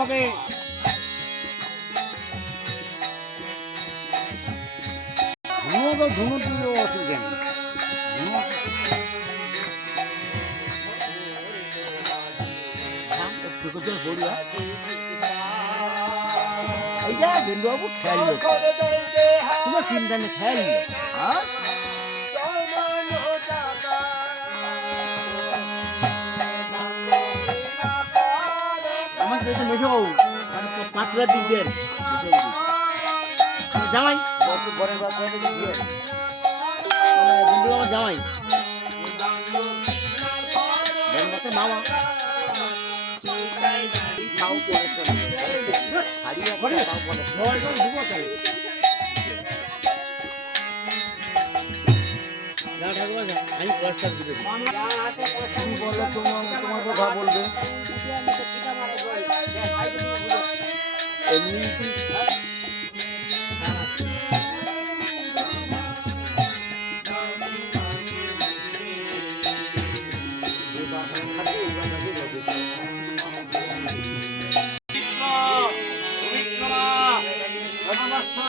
হবে। ধুনো তো ধুনো দিলে অসুবিধা নেই। ধুনো এইটা বেন্দুবাবু খেয়াল তোমার চিন্তা নেই, খেয়াল হ্যাঁ আমার যেহেতু মেশাবো পাত্রা দিবেন জামাই বরের পাত্রা দিয়ে আমার জামাই মামা তোমার কথা বলবে এমনি